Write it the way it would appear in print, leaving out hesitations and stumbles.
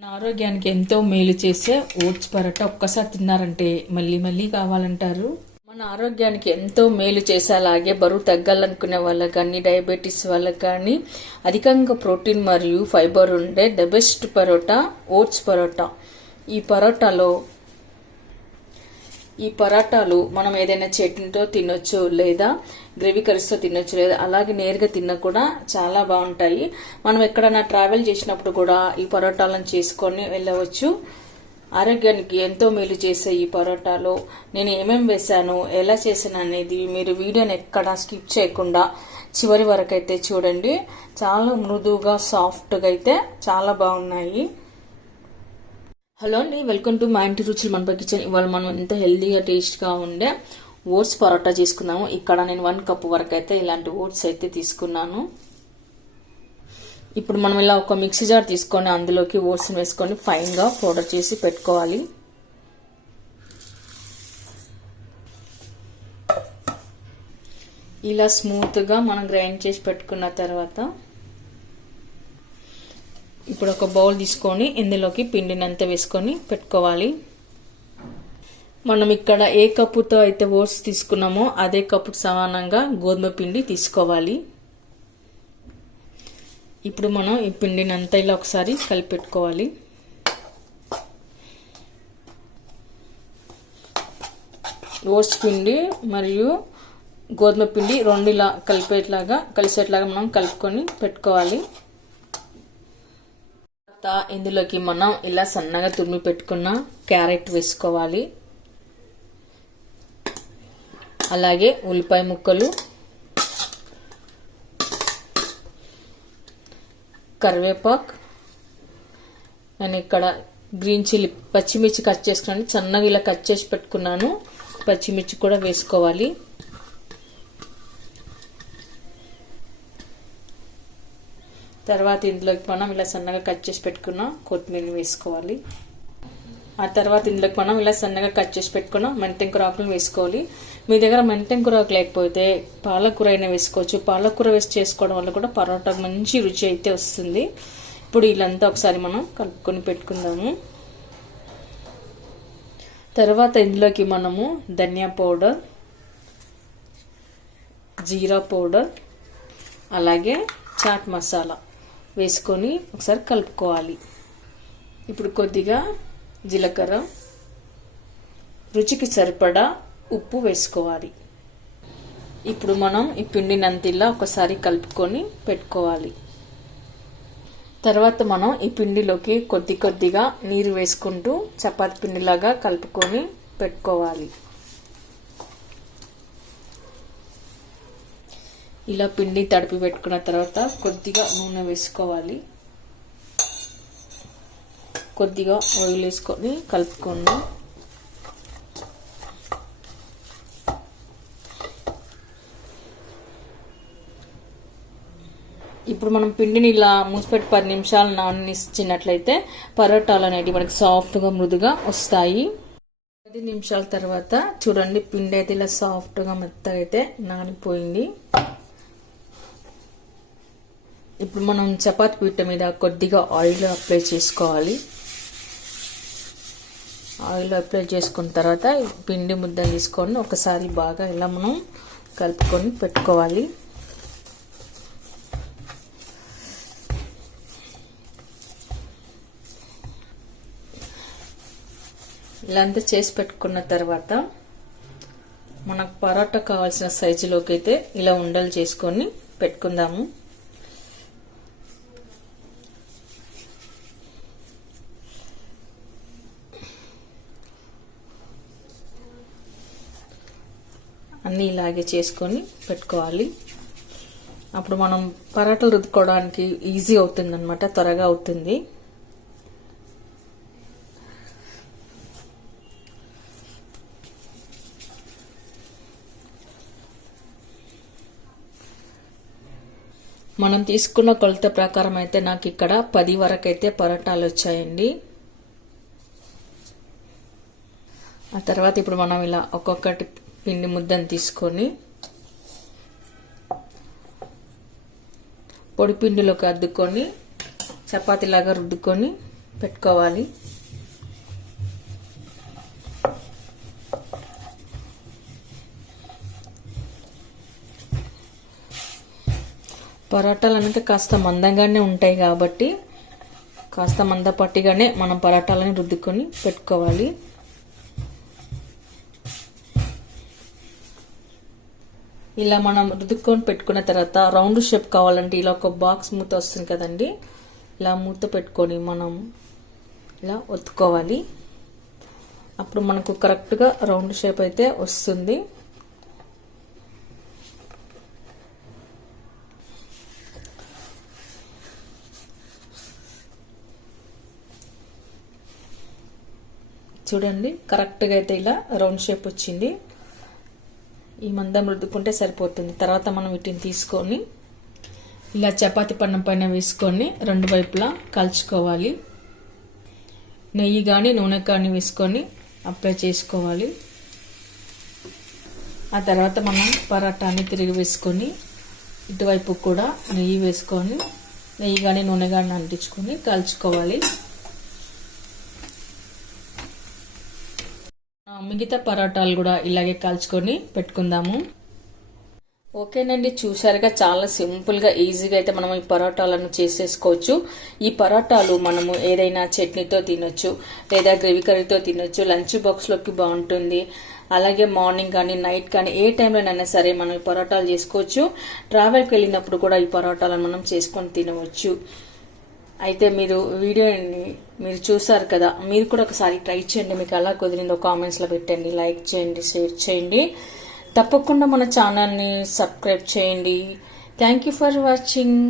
మన ఆరోగ్యానికి ఎంతో మేలు చేసే ఓట్స్ పరోటా ఒక్కసారి తిన్నారంటే మళ్ళీ మళ్ళీ కావాలంటారు. మన ఆరోగ్యానికి ఎంతో మేలు చేసే, అలాగే బరువు తగ్గాలనుకునే వాళ్ళకి కానీ, డయాబెటీస్ వాళ్ళకి కానీ, అధికంగా ప్రోటీన్ మరియు ఫైబర్ ఉండే the best paratha oats paratha. ఈ పరాటాలు మనం ఏదైనా చట్నీతో తినొచ్చు, లేదా గ్రేవీ కర్రీస్తో తినొచ్చు, లేదా అలాగే నేరుగా తిన్నా కూడా చాలా బాగుంటాయి. మనం ఎక్కడైనా ట్రావెల్ చేసినప్పుడు కూడా ఈ పరోటాలను చేసుకొని వెళ్ళవచ్చు. ఆరోగ్యానికి ఎంతో మేలు చేసే ఈ పరోటాలో నేను ఏమేమి వేసాను, ఎలా చేశాను అనేది మీరు వీడియోని ఎక్కడా స్కిప్ చేయకుండా చివరి వరకు అయితే చూడండి. చాలా మృదువుగా, సాఫ్ట్గా అయితే చాలా బాగున్నాయి. హలో అండి, వెల్కమ్ టు మా ఇంటి రుచులు మన కిచెన్. ఇవాళ మనం ఎంత హెల్దీగా టేస్ట్గా ఉండే ఓట్స్ పరోటా చేసుకున్నాము. ఇక్కడ నేను 1 కప్ వరకు అయితే ఇలాంటి ఓట్స్ అయితే తీసుకున్నాను. ఇప్పుడు మనం ఇలా ఒక మిక్సీ జార్ తీసుకొని అందులోకి ఓట్స్ వేసుకొని ఫైన్గా పౌడర్ చేసి పెట్టుకోవాలి. ఇలా స్మూత్గా మనం గ్రైండ్ చేసి పెట్టుకున్న తర్వాత ఇప్పుడు ఒక బౌల్ తీసుకొని ఇందులోకి పిండినంత వేసుకొని పెట్టుకోవాలి. మనం ఇక్కడ ఏ కప్పుతో అయితే ఓట్స్ తీసుకున్నామో అదే కప్పుకు సమానంగా గోధుమ పిండి తీసుకోవాలి. ఇప్పుడు మనం ఈ పిండినంతా ఇలా ఒకసారి కలిపెట్టుకోవాలి. ఓట్స్ పిండి మరియు గోధుమ పిండి రెండు ఇలా కలిసేట్లాగా మనం కలుపుకొని పెట్టుకోవాలి. ఇందులోకి మనం ఇలా సన్నగా తురిమి పెట్టుకున్న క్యారెట్ వేసుకోవాలి. అలాగే ఉల్లిపాయ ముక్కలు, కరివేపాకు, నేను ఇక్కడ గ్రీన్ చిల్లీ పచ్చిమిర్చి కట్ చేసుకుని సన్నగా ఇలా కట్ చేసి పెట్టుకున్నాను. పచ్చిమిర్చి కూడా వేసుకోవాలి. తర్వాత ఇందులోకి మనం ఇలా సన్నగా కట్ చేసి పెట్టుకున్న కొత్తిమీర వేసుకోవాలి. ఆ తర్వాత ఇందులోకి మనం ఇలా సన్నగా కట్ చేసి పెట్టుకున్న మెంతెంకూర ఆకులను వేసుకోవాలి. మీ దగ్గర మెంతెంకూర ఆకు లేకపోతే పాలకూర అయినా వేసుకోవచ్చు. పాలకూర వేసి చేసుకోవడం వల్ల కూడా పరోటాకు మంచి రుచి అయితే వస్తుంది. ఇప్పుడు ఇలాంతా ఒకసారి మనం కలుపుకొని పెట్టుకుందాము. తర్వాత ఇందులోకి మనము ధనియా పౌడర్, జీరా పౌడర్, అలాగే చాట్ మసాలా వేసుకొని ఒకసారి కలుపుకోవాలి. ఇప్పుడు కొద్దిగా జీలకర్ర, రుచికి సరిపడా ఉప్పు వేసుకోవాలి. ఇప్పుడు మనం ఈ పిండినంతిలా ఒకసారి కలుపుకొని పెట్టుకోవాలి. తర్వాత మనం ఈ పిండిలోకి కొద్దిగా నీరు వేసుకుంటూ చపాతీ పిండిలాగా కలుపుకొని పెట్టుకోవాలి. ఇలా పిండి తడిపి పెట్టుకున్న తర్వాత కొద్దిగా నూనె వేసుకోవాలి. కొద్దిగా ఆయిల్ వేసుకొని కలుపుకోండి. ఇప్పుడు మనం పిండిని ఇలా మూసిపెట్టి 10 నిమిషాలు నాననిచ్చినట్లయితే పరోటాలు అనేవి మనకి సాఫ్ట్గా మృదుగా వస్తాయి. 10 నిమిషాల తర్వాత చూడండి, పిండి అయితే ఇలా సాఫ్ట్గా మెత్తగా అయితే నానిపోయింది. ఇప్పుడు మనం చపాతీ పీట మీద కొద్దిగా ఆయిల్ అప్లై చేసుకోవాలి. ఆయిల్ అప్లై చేసుకున్న తర్వాత పిండి ముద్ద తీసుకొని ఒకసారి బాగా ఇలా మనం కలుపుకొని పెట్టుకోవాలి. ఇలా అంతా చేసి పెట్టుకున్న తర్వాత మనకు పరోటా కావాల్సిన సైజులోకి అయితే ఇలా ఉండలు చేసుకొని పెట్టుకుందాము. అన్నీ ఇలాగే చేసుకొని పెట్టుకోవాలి. అప్పుడు మనం పరోటాలు రుద్దుకోవడానికి ఈజీ అవుతుంది అన్నమాట, త్వరగా అవుతుంది. మనం తీసుకున్న కొలత ప్రకారం అయితే నాకు ఇక్కడ 10 వరకు అయితే పరోటాలు వచ్చాయండి. ఆ తర్వాత ఇప్పుడు మనం ఇలా ఒక్కొక్కటి పిండి ముద్దను తీసుకొని పొడి పిండిలోకి అద్దుకొని చపాతీలాగా రుద్దుకొని పెట్టుకోవాలి. పరోటాలు అంటే కాస్త మందంగానే ఉంటాయి కాబట్టి కాస్త మందపాటిగానే మనం పరోటాలని రుద్దుకొని పెట్టుకోవాలి. ఇలా మనం రుద్దుకొని పెట్టుకున్న తర్వాత రౌండ్ షేప్ కావాలంటే ఇలా ఒక బాక్స్ మూత వస్తుంది కదండి, ఇలా మూత పెట్టుకొని మనం ఇలా ఒత్తుకోవాలి. అప్పుడు మనకు కరెక్ట్గా రౌండ్ షేప్ అయితే వస్తుంది. చూడండి, కరెక్ట్గా అయితే ఇలా రౌండ్ షేప్ వచ్చింది. ఈ మందం రుద్దుకుంటే సరిపోతుంది. తర్వాత మనం వీటిని తీసుకొని ఇలా చపాతీ పన్నం పైన వేసుకొని రెండు వైపులా కాల్చుకోవాలి. నెయ్యి కానీ నూనె కానీ వేసుకొని అప్లై చేసుకోవాలి. ఆ తర్వాత మనం పరాటాని తిరిగి వేసుకొని ఇటువైపు కూడా నెయ్యి వేసుకొని నెయ్యి కానీ నూనె కానీ అంటించుకొని కాల్చుకోవాలి. మిగతా పరోటాలు కూడా ఇలాగే కాల్చుకొని పెట్టుకుందాము. ఓకేనండి, చూసారుగా చాలా సింపుల్గా ఈజీగా అయితే మనం ఈ పరోటాలను చేసేసుకోవచ్చు. ఈ పరోటాలు మనము ఏదైనా చట్నీతో తినొచ్చు, లేదా గ్రేవీ కర్రీతో తినొచ్చు. లంచ్ బాక్స్లోకి బాగుంటుంది. అలాగే మార్నింగ్ కానీ నైట్ కానీ ఏ టైంలోనైనా సరే మనం ఈ పరోటాలు చేసుకోవచ్చు. ట్రావెల్కి వెళ్ళినప్పుడు కూడా ఈ పరోటాలను మనం చేసుకొని తినవచ్చు. అయితే మీరు వీడియోని మీరు చూసారు కదా, మీరు కూడా ఒకసారి ట్రై చేయండి. మీకు ఎలా కుదిరిందో కామెంట్స్లో పెట్టండి, లైక్ చేయండి, షేర్ చేయండి. తప్పకుండా మన ఛానల్ని సబ్స్క్రైబ్ చేయండి. Thank you for watching.